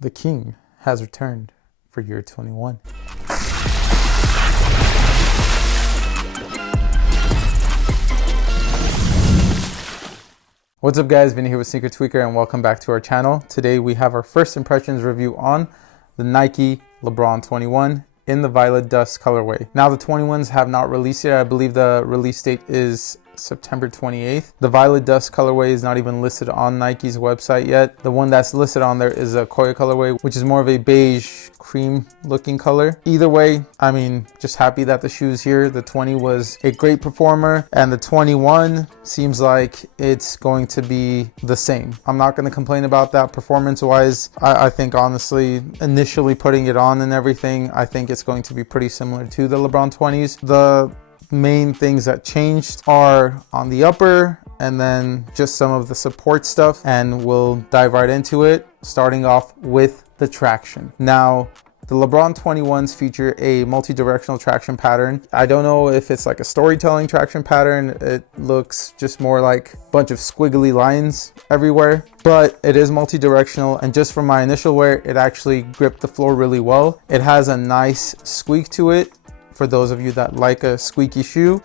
The king has returned for year 21. What's up guys, Vinny here with Sneaker Tweaker and welcome back to our channel. Today we have our first impressions review on the Nike LeBron 21 in the Violet Dust colorway. Now the 21s have not released yet. I believe the release date is September 28th. The Violet Dust colorway is not even listed on Nike's website yet. The one that's listed on there is a Koya colorway, which is more of a beige cream looking color. Either way, I mean, just happy that the shoe's here. The 20 was a great performer and the 21 seems like it's going to be the same. I'm not going to complain about that performance wise. I think honestly, initially putting it on and everything, I think it's going to be pretty similar to the LeBron 20s. The main things that changed are on the upper and then just some of the support stuff, and we'll dive right into it, starting off with the traction. Now the LeBron 21s feature a multi-directional traction pattern. I don't know if it's like a storytelling traction pattern. It looks just more like a bunch of squiggly lines everywhere, but it is multi-directional, and just from my initial wear, it actually gripped the floor really well. It has a nice squeak to it for those of you that like a squeaky shoe.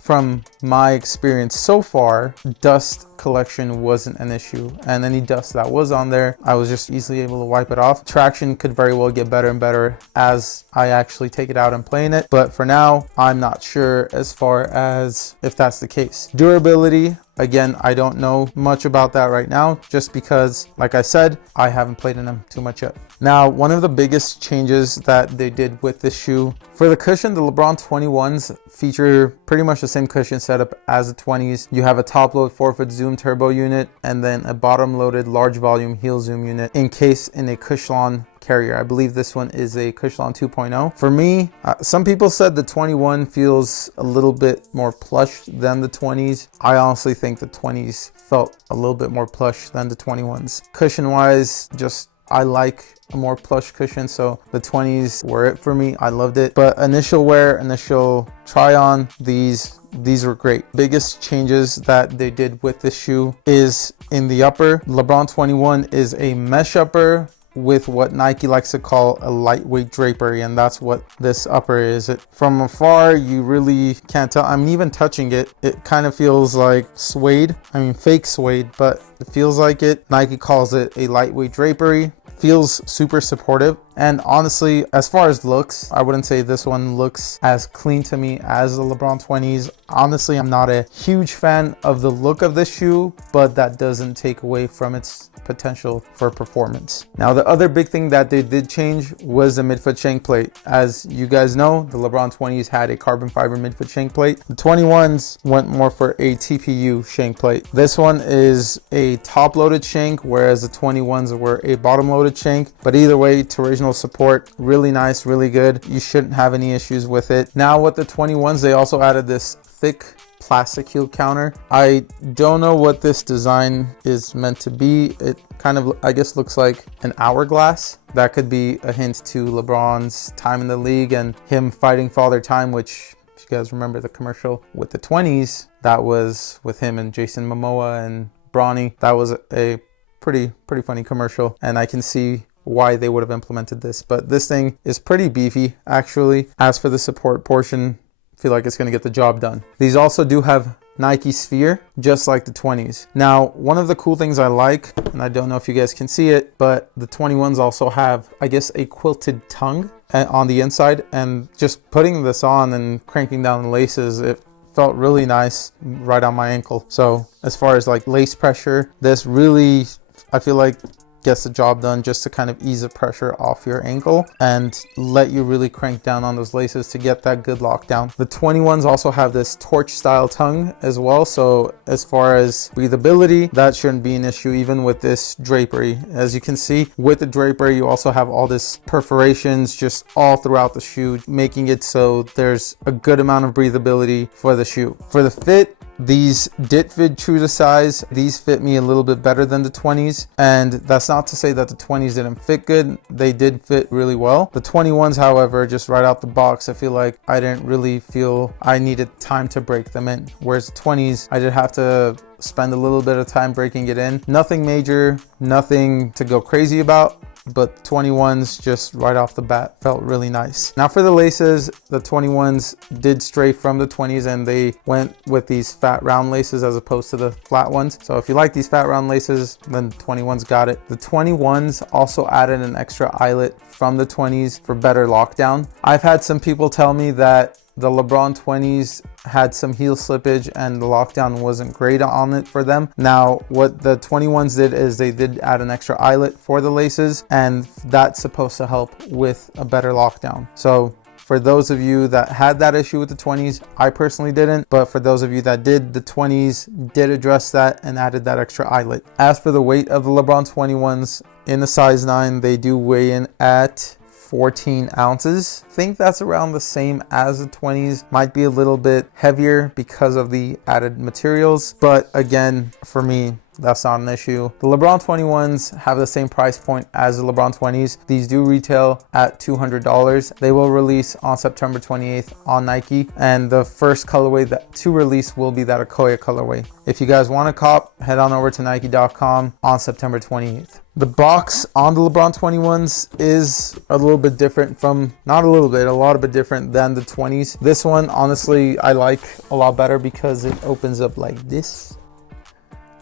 From my experience so far, dust collection wasn't an issue, and any dust that was on there, I was just easily able to wipe it off. Traction could very well get better and better as I actually take it out and play in it, but for now, I'm not sure as far as if that's the case. Durability, again, I don't know much about that right now, just because, like I said, I haven't played in them too much yet. Now, one of the biggest changes that they did with this shoe, for the cushion, the LeBron 21s feature pretty much the same cushion setup as the 20s. You have a top load 4-foot zoom turbo unit and then a bottom loaded large volume heel zoom unit encased in a Cushlon carrier. I believe this one is a Cushlon 2.0. For me, some people said the 21 feels a little bit more plush than the 20s. I honestly think the 20s felt a little bit more plush than the 21s. Cushion wise, just I like a more plush cushion, so the 20s were it for me. I loved it. But initial wear, initial try on, these were great. Biggest changes that they did with this shoe is in the upper. LeBron 21 is a mesh upper with what Nike likes to call a lightweight drapery, and that's what this upper is. From afar, you really can't tell. I mean, even touching it, it kind of feels like suede. I mean, fake suede, but it feels like it. Nike calls it a lightweight drapery. Feels super supportive, and honestly, as far as looks, I wouldn't say this one looks as clean to me as the LeBron 20s. Honestly, I'm not a huge fan of the look of this shoe, but that doesn't take away from its potential for performance. Now, the other big thing that they did change was the midfoot shank plate. As you guys know, the LeBron 20s had a carbon fiber midfoot shank plate. The 21s went more for a TPU shank plate. This one is a top loaded shank, whereas the 21s were a bottom loaded shank, but either way, torsional support, really nice, really good. You shouldn't have any issues with it. Now with the 21s, they also added this thick plastic heel counter. I don't know what this design is meant to be. It kind of, I guess, looks like an hourglass. That could be a hint to LeBron's time in the league and him fighting Father Time, which, if you guys remember the commercial with the 20s, that was with him and Jason Momoa and Bronny. That was a pretty funny commercial, and I can see why they would have implemented this, but this thing is pretty beefy actually. As for the support portion, I feel like it's going to get the job done. These also do have Nike Sphere, just like the 20s. Now, one of the cool things I like, and I don't know if you guys can see it, but the 21s also have, I guess, a quilted tongue on the inside, and just putting this on and cranking down the laces, it felt really nice right on my ankle. So as far as like lace pressure, this really, I feel like, gets the job done, just to kind of ease the pressure off your ankle and let you really crank down on those laces to get that good lockdown. The 21s also have this torch style tongue as well, so as far as breathability, that shouldn't be an issue even with this drapery. As you can see, with the drapery, you also have all this perforations just all throughout the shoe, making it so there's a good amount of breathability for the shoe. For the fit, These did fit true to size. These fit me a little bit better than the 20s. And that's not to say that the 20s didn't fit good. They did fit really well. The 21s, however, just right out the box, I feel like I didn't really feel I needed time to break them in. Whereas the 20s, I did have to spend a little bit of time breaking it in. Nothing major, nothing to go crazy about, but 21s just right off the bat felt really nice. Now for the laces, the 21s did stray from the 20s and they went with these fat round laces as opposed to the flat ones. So if you like these fat round laces, then 21s got it. The 21s also added an extra eyelet from the 20s for better lockdown. I've had some people tell me that the LeBron 20s had some heel slippage and the lockdown wasn't great on it for them. Now, what the 21s did is they did add an extra eyelet for the laces, and that's supposed to help with a better lockdown. So for those of you that had that issue with the 20s, I personally didn't, but for those of you that did, the 20s did address that and added that extra eyelet. As for the weight of the LeBron 21s, in the size 9, they do weigh in at 14 ounces. I think that's around the same as the 20s. Might be a little bit heavier because of the added materials, but again, for me, that's not an issue. The LeBron 21s have the same price point as the LeBron 20s. These do retail at $200. They will release on September 28th on Nike, and the first colorway to release will be that Akoya colorway. If you guys want to cop, head on over to Nike.com on September 28th. The box on the LeBron 21s is a little bit different from, not a little bit, a lot of it different than the 20s. This one, honestly, I like a lot better because it opens up like this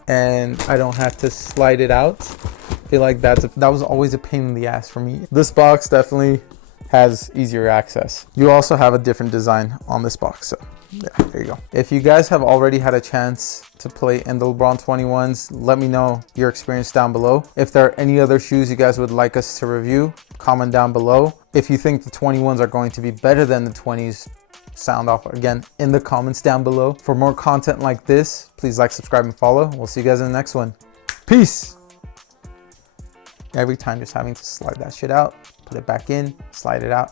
and I don't have to slide it out. I feel like that was always a pain in the ass for me. This box definitely has easier access. You also have a different design on this box, so yeah, there you go. If you guys have already had a chance to play in the LeBron 21s, let me know your experience down below. If there are any other shoes you guys would like us to review, comment down below. If you think the 21s are going to be better than the 20s, sound off again in the comments down below. For more content like this, please like, subscribe, and follow. We'll see you guys in the next one. Peace. Every time just having to slide that shit out, put it back in, slide it out.